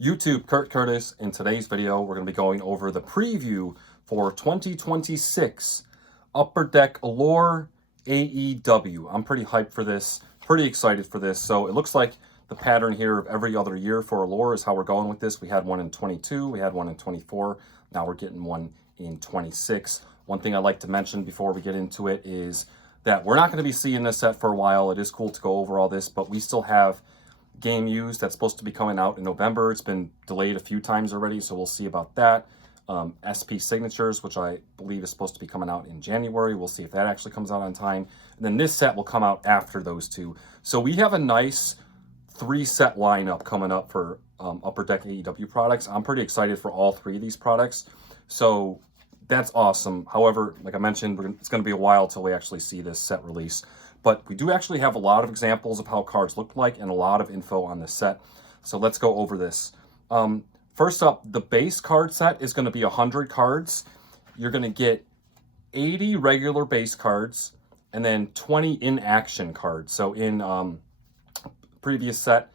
YouTube, Kurt Curtis. In today's video, we're going to be going over the preview for 2026 Upper Deck Allure AEW. I'm pretty hyped for this, pretty excited for this. So it looks like the pattern here of every other year for Allure is how we're going with this. We had one in 22, we had one in 24, now we're getting one in 26. One thing I'd like to mention before we get into it is that we're not going to be seeing this set for a while. It is cool to go over all this, but we still have Game Used that's supposed to be coming out in November. It's been delayed a few times already, so we'll see about that. SP Signatures, which I believe is supposed to be coming out in January. We'll see if that actually comes out on time. And then this set will come out after those two. So we have a nice 3-set lineup coming up for Upper Deck AEW products. I'm pretty excited for all 3 of these products. So that's awesome. However, like I mentioned, it's going to be a while till we actually see this set release. But we do actually have a lot of examples of how cards look like and a lot of info on this set. So let's go over this. First up, the base card set is going to be 100 cards. You're going to get 80 regular base cards and then 20 in-action cards. So in previous set,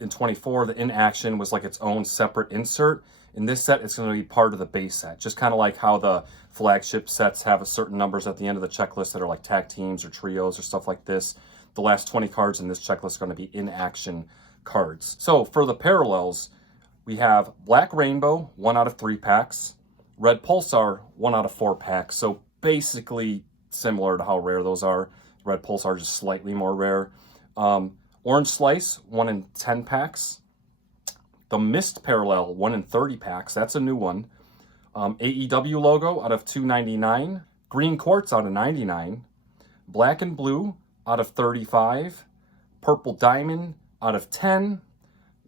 in 24, the in-action was like its own separate insert. In this set, it's going to be part of the base set, just kind of like how the flagship sets have a certain numbers at the end of the checklist that are like tag teams or trios or stuff like this. The last 20 cards in this checklist are going to be in-action cards. So for the parallels, we have Black Rainbow, 1 out of 3 packs. Red Pulsar, 1 out of 4 packs. So basically similar to how rare those are. Red Pulsar just slightly more rare. Orange Slice, 1 in 10 packs. The Mist Parallel, 1 in 30 packs. That's a new one. AEW logo out of 299. Green Quartz out of 99. Black and Blue out of 35. Purple Diamond out of 10.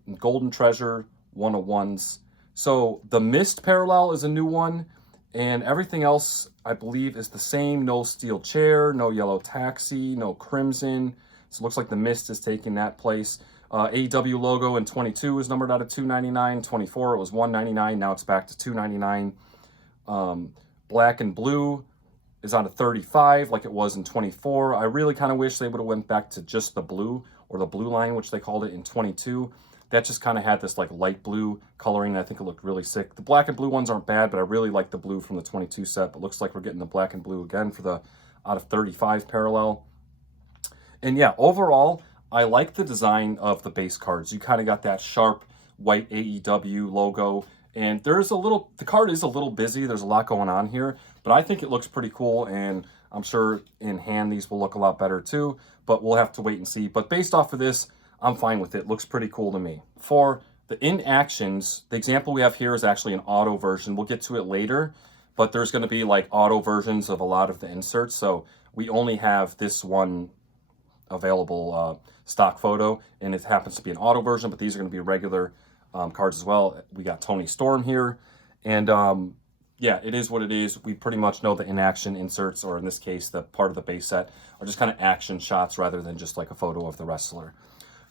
And Golden Treasure, 1 of 1s. So the Mist Parallel is a new one. And everything else, I believe, is the same. No Steel Chair, no Yellow Taxi, no Crimson. So it looks like the Mist is taking that place. AEW logo in 22 is numbered out of 299. 24, it was 199. Now it's back to 299. Black and Blue is out of 35 like it was in 24. I really kind of wish they would have went back to just the blue or the blue line, which they called it in 22. That just kind of had this like light blue coloring. I think it looked really sick. The black and blue ones aren't bad, but I really like the blue from the 22 set. But looks like we're getting the black and blue again for the out of 35 parallel. And yeah, overall, I like the design of the base cards. You kind of got that sharp white AEW logo. And the card is a little busy. There's a lot going on here. But I think it looks pretty cool. And I'm sure in hand these will look a lot better too. But we'll have to wait and see. But based off of this, I'm fine with it. Looks pretty cool to me. For the in-actions, the example we have here is actually an auto version. We'll get to it later. But there's going to be like auto versions of a lot of the inserts. So we only have this one available stock photo, and it happens to be an auto version, but these are going to be regular cards as well. We got Tony Storm here, and yeah, it is what it is. We pretty much know the in-action inserts, or in this case, the part of the base set, are just kind of action shots rather than just like a photo of the wrestler.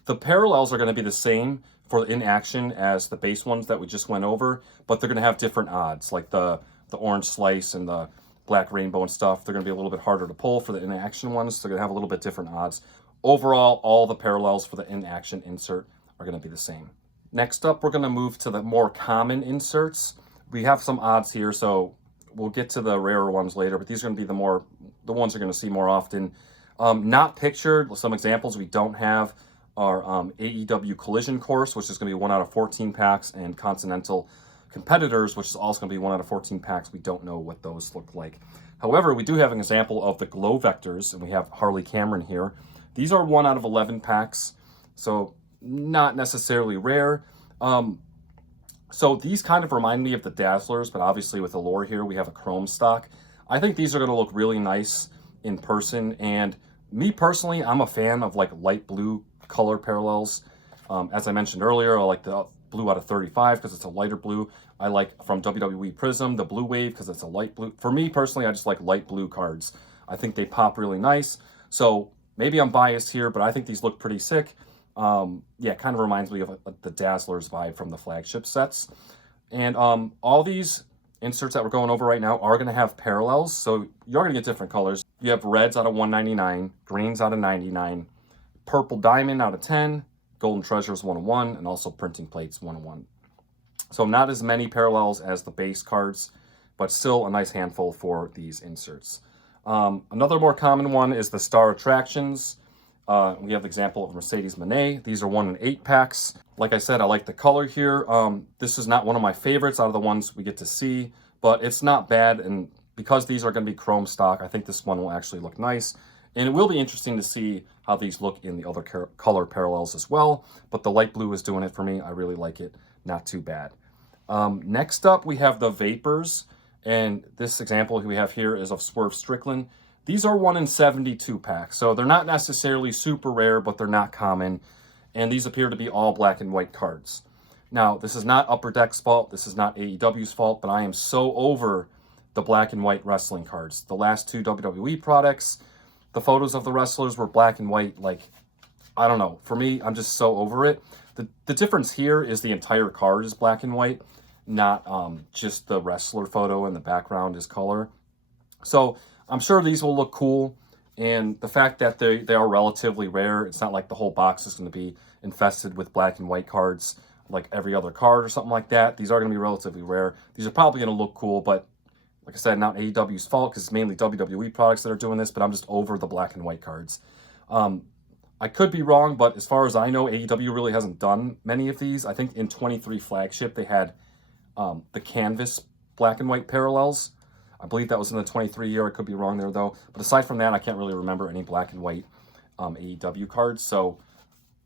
The parallels are going to be the same for the in-action as the base ones that we just went over, but they're going to have different odds, like the Orange Slice and the Black Rainbow and stuff. They're going to be a little bit harder to pull for the in-action ones. They're going to have a little bit different odds. Overall, all the parallels for the in-action insert are going to be the same. Next up, we're going to move to the more common inserts. We have some odds here, so we'll get to the rarer ones later, but these are going to be the ones you're going to see more often. Not pictured, some examples we don't have are AEW Collision Course, which is going to be 1 out of 14 packs, and Continental Competitors, which is also going to be 1 out of 14 packs. We don't know what those look like. However, we do have an example of the Glow Vectors, and we have Harley Cameron here. These are 1 out of 11 packs, so not necessarily rare. So these kind of remind me of the Dazzlers, but obviously with Allure here, we have a chrome stock. I think these are going to look really nice in person, and me personally, I'm a fan of like light blue color parallels. As I mentioned earlier, I like the blue out of 35 because it's a lighter blue. I like from WWE Prism, the Blue Wave, because it's a light blue. For me personally, I just like light blue cards. I think they pop really nice. So maybe I'm biased here, but I think these look pretty sick. Yeah, kind of reminds me of the Dazzlers vibe from the flagship sets. And all these inserts that we're going over right now are going to have parallels. So you're going to get different colors. You have reds out of 199, greens out of 99, purple diamond out of 10, Golden Treasures 101, and also Printing Plates 101. So not as many parallels as the base cards, but still a nice handful for these inserts. Another more common one is the Star Attractions. We have the example of Mercedes Monet. These are 1 in 8 packs. Like I said, I like the color here. This is not one of my favorites out of the ones we get to see, but it's not bad. And because these are going to be chrome stock, I think this one will actually look nice. And it will be interesting to see how these look in the other color parallels as well. But the light blue is doing it for me. I really like it. Not too bad. Next up, we have the Vapors. And this example we have here is of Swerve Strickland. These are 1 in 72 packs. So they're not necessarily super rare, but they're not common. And these appear to be all black and white cards. Now, this is not Upper Deck's fault. This is not AEW's fault. But I am so over the black and white wrestling cards. The last 2 WWE products, the photos of the wrestlers were black and white. Like, I don't know. For me, I'm just so over it. The difference here is the entire card is black and white, not just the wrestler photo and the background is color. So I'm sure these will look cool. And the fact that they are relatively rare, it's not like the whole box is going to be infested with black and white cards like every other card or something like that. These are going to be relatively rare. These are probably going to look cool, but like I said, not AEW's fault because it's mainly WWE products that are doing this, but I'm just over the black and white cards. I could be wrong, but as far as I know, AEW really hasn't done many of these. I think in 23 Flagship, they had the canvas black and white parallels. I believe that was in the 23 year. I could be wrong there, though. But aside from that, I can't really remember any black and white AEW cards. So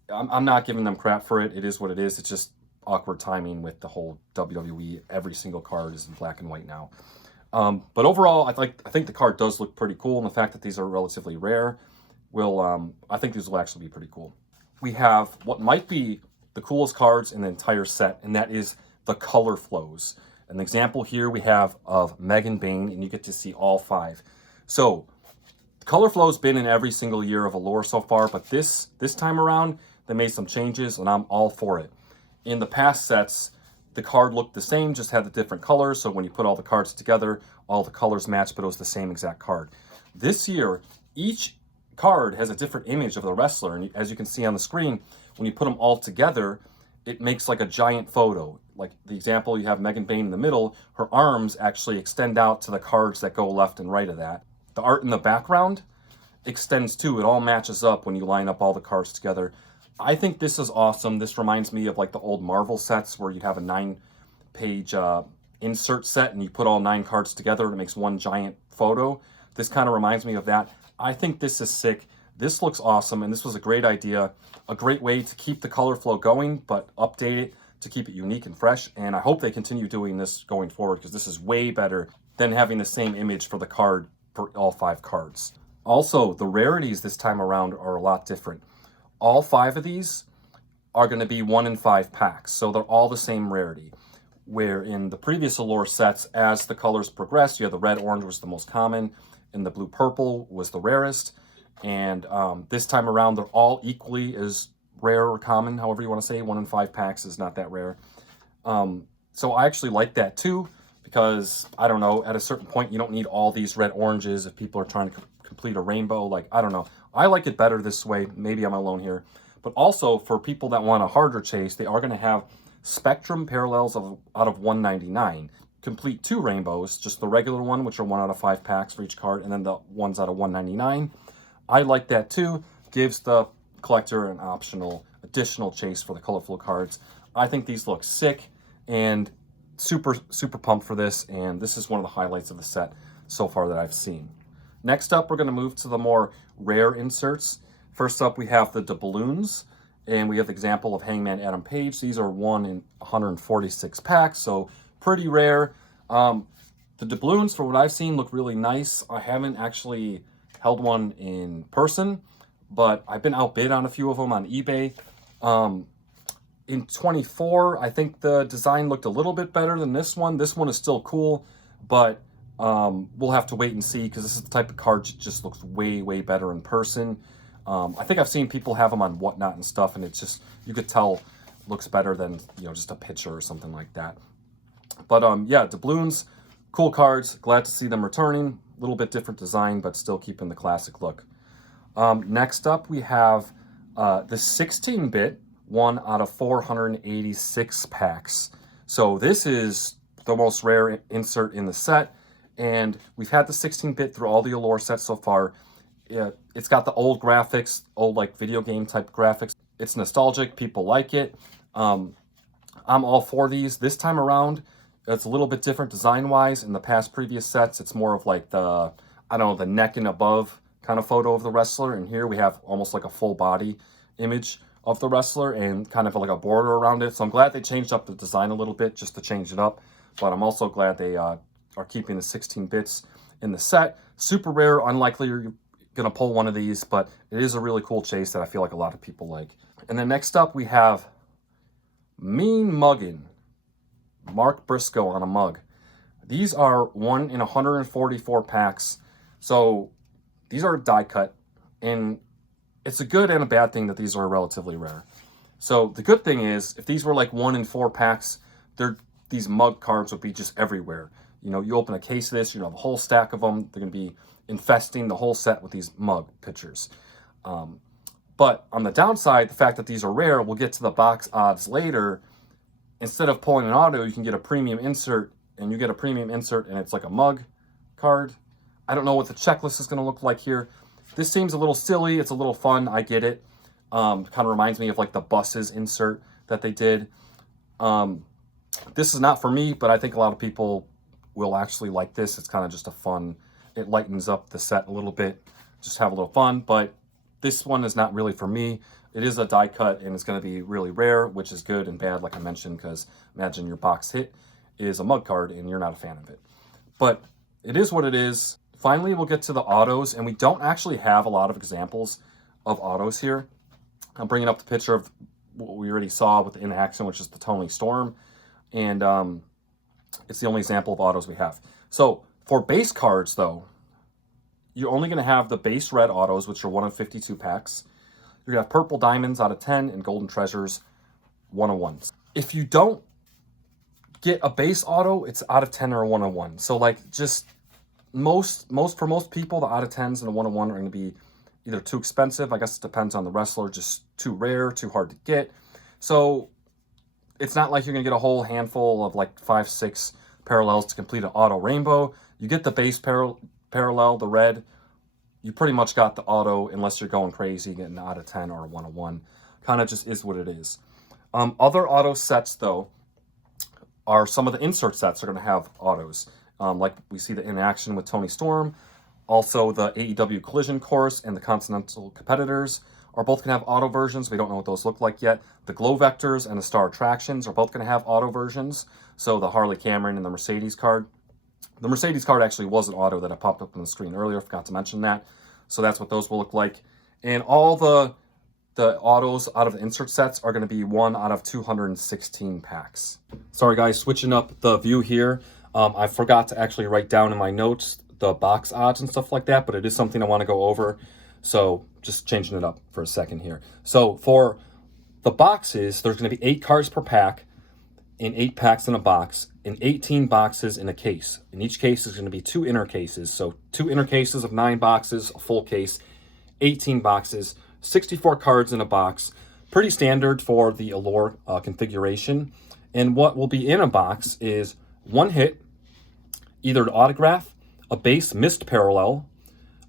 I'm not giving them crap for it. It is what it is. It's just awkward timing with the whole WWE. Every single card is in black and white now. But overall, I think the card does look pretty cool. And the fact that these are relatively rare I think these will actually be pretty cool. We have what might be the coolest cards in the entire set, and that is the color flows. An example here we have of Megan Bayne, and you get to see all 5. So color flow's been in every single year of Allure so far, but this time around, they made some changes, and I'm all for it. In the past sets, the card looked the same, just had the different colors, so when you put all the cards together, all the colors matched, but it was the same exact card. This year, each card has a different image of the wrestler, and as you can see on the screen, when you put them all together, it makes like a giant photo. Like the example, you have Megan Bayne in the middle, her arms actually extend out to the cards that go left and right of that. The art in the background extends too. It all matches up when you line up all the cards together. I think this is awesome. This reminds me of like the old Marvel sets where you'd have a 9-page insert set and you put all 9 cards together and it makes one giant photo. This kind of reminds me of that. I think this is sick. This looks awesome, and this was a great idea. A great way to keep the color flow going, but update it to keep it unique and fresh. And I hope they continue doing this going forward because this is way better than having the same image for the card for all 5 cards. Also, the rarities this time around are a lot different. All 5 of these are going to be 1 in 5 packs, so they're all the same rarity. Where in the previous Allure sets, as the colors progressed, you had the red, orange was the most common, and the blue, purple was the rarest. And this time around, they're all equally as rare or common, however you want to say. 1 in 5 packs is not that rare. So I actually like that too, because, I don't know, at a certain point, you don't need all these red oranges if people are trying to complete a rainbow. Like, I don't know. I like it better this way. Maybe I'm alone here. But also, for people that want a harder chase, they are going to have Spectrum parallels out of 199. Complete 2 rainbows, just the regular one, which are 1 out of 5 packs for each card, and then the ones out of 199. I like that too. Gives the collector an optional additional chase for the colorful cards. I think these look sick and super pumped for this, and this is one of the highlights of the set so far that I've seen. Next up, we're going to move to the more rare inserts. First up, we have the doubloons, and we have the example of Hangman Adam Page. These are 1 in 146 packs, so pretty rare. The doubloons, for what I've seen, look really nice. I haven't actually held one in person, but I've been outbid on a few of them on eBay. In 24, I think the design looked a little bit better than this one. This one is still cool, but we'll have to wait and see because this is the type of card that just looks way better in person. I think I've seen people have them on Whatnot and stuff, and it's just, you could tell looks better than, just a picture or something like that. But yeah, doubloons, cool cards. Glad to see them returning. A little bit different design, but still keeping the classic look. Next up, we have the 16-bit 1 out of 486 packs. So this is the most rare insert in the set, and we've had the 16-bit through all the Allure sets so far. It's got the old graphics, old like video game type graphics. It's nostalgic, people like it. I'm all for these. This time around, it's a little bit different design-wise. In the previous sets, it's more of like the, I don't know, the neck and above kind of photo of the wrestler, and here we have almost like a full body image of the wrestler and kind of like a border around it. So I'm glad they changed up the design a little bit just to change it up, but I'm also glad they are keeping the 16 bits in the set. Super rare, unlikely you're gonna pull one of these, but it is a really cool chase that I feel like a lot of people like. And then next up we have Mean Muggin', Mark Briscoe on a mug. These are 1 in 144 packs, so these are die cut, and it's a good and a bad thing that these are relatively rare. So the good thing is, if these were like 1 in 4 packs, these mug cards would be just everywhere. You know, you open a case of this, you have a whole stack of them. They're going to be infesting the whole set with these mug pictures. But on the downside, the fact that these are rare, we'll get to the box odds later. Instead of pulling an auto, you can get a premium insert, and you get a premium insert, and it's like a mug card. I don't know what the checklist is going to look like here. This seems a little silly. It's a little fun. I get it. Kind of reminds me of like the buses insert that they did. This is not for me, but I think a lot of people will actually like this. It's kind of just a fun, it lightens up the set a little bit. Just have a little fun, but this one is not really for me. It is a die cut, and it's going to be really rare, which is good and bad, like I mentioned, because imagine your box hit is a mug card and you're not a fan of it. But it is what it is. Finally, we'll get to the autos, and we don't actually have a lot of examples of autos here. I'm bringing up the picture of what we already saw with the in action, which is the Tony Storm, and it's the only example of autos we have. So for base cards, though, you're only going to have the base red autos, which are 1 of 52 packs. You're going to have purple diamonds out of 10 and golden treasures 1 of 1s. If you don't get a base auto, it's out of 10 or a 1 of 1. So like just most people, the out of 10s and a 1 of 1 are going to be either too expensive. I guess it depends on the wrestler, just too rare, too hard to get. So it's not like you're going to get a whole handful of like 5, 6 parallels to complete an auto rainbow. You get the base parallel, the red. You pretty much got the auto, unless you're going crazy, getting out of 10 or a 1 of 1. Kind of just is what it is. Other auto sets, though, are some of the insert sets are going to have autos. Like we see the in action with Tony Storm. Also, the AEW Collision Course and the Continental Competitors are both going to have auto versions. We don't know what those look like yet. The Glow Vectors and the Star Attractions are both going to have auto versions. So the Harley Cameron and the Mercedes card. The Mercedes card actually was an auto that I popped up on the screen earlier. I forgot to mention that. So that's what those will look like. And all the autos out of the insert sets are going to be 1 out of 216 packs. Sorry guys, switching up the view here. I forgot to actually write down in my notes the box odds and stuff like that, but it is something I want to go over. So just changing it up for a second here. So for the boxes, there's going to be 8 cards per pack and 8 packs in a box and 18 boxes in a case. In each case is going to be 2 inner cases. So 2 inner cases of 9 boxes, a full case, 18 boxes, 64 cards in a box. Pretty standard for the Allure configuration. And what will be in a box is 1 hit, either an autograph, a base missed parallel,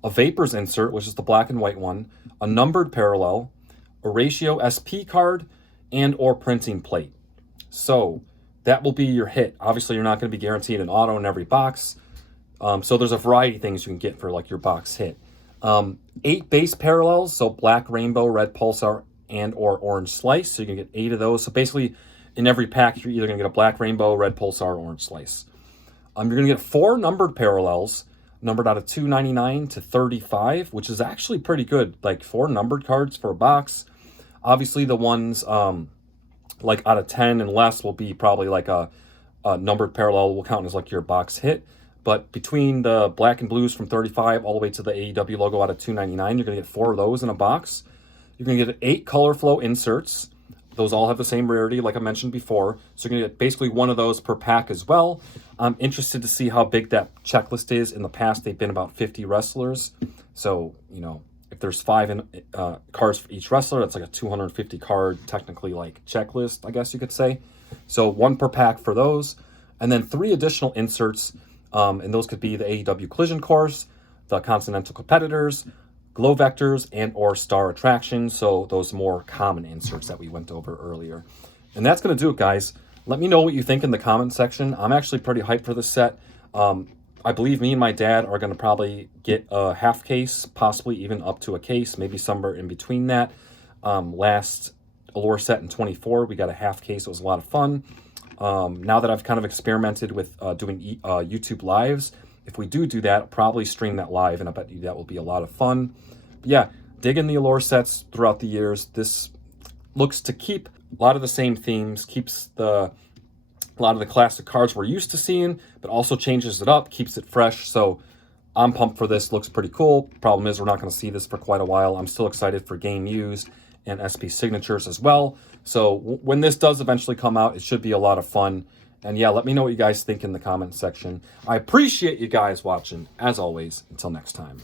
a Vapors insert, which is the black and white one, a numbered parallel, a Ratio SP card, and or printing plate. So that will be your hit. Obviously, you're not going to be guaranteed an auto in every box. So there's a variety of things you can get for like your box hit. 8 base parallels, so black, rainbow, red pulsar, and or orange slice. So you can get 8 of those. So basically, in every pack, you're either going to get a black, rainbow, red pulsar, or orange slice. You're going to get 4 numbered parallels, numbered out of 299 to 35, which is actually pretty good. Like 4 numbered cards for a box. Obviously, the ones like out of 10 and less will be probably like a numbered parallel will count as like your box hit. But between the black and blues from 35 all the way to the AEW logo out of 299, you're going to get 4 of those in a box. You're going to get 8 color flow inserts. Those all have the same rarity, like I mentioned before. So you're going to get basically 1 of those per pack as well. I'm interested to see how big that checklist is. In the past, they've been about 50 wrestlers. So, you know, if there's 5 cards for each wrestler, that's like a 250 card, technically like checklist, I guess you could say. So 1 per pack for those. And then 3 additional inserts, and those could be the AEW Collision Course, the Continental Competitors, Glow Vectors, and or Star Attractions. So those more common inserts that we went over earlier. And that's going to do it, guys. Let me know what you think in the comment section. I'm actually pretty hyped for this set. I believe me and my dad are going to probably get a half case, possibly even up to a case, maybe somewhere in between that. Last Allure set in 24, we got a half case. It was a lot of fun. Now that I've kind of experimented with doing YouTube lives, if we do that, I'll probably stream that live, and I bet you that will be a lot of fun. But yeah, digging the Allure sets throughout the years. This looks to keep a lot of the same themes, keeps a lot of the classic cards we're used to seeing, but also changes it up, keeps it fresh. So I'm pumped for this. Looks pretty cool. Problem is, we're not going to see this for quite a while. I'm still excited for game used and SP signatures as well. So when this does eventually come out, it should be a lot of fun. And yeah, let me know what you guys think in the comment section. I appreciate you guys watching. As always, until next time.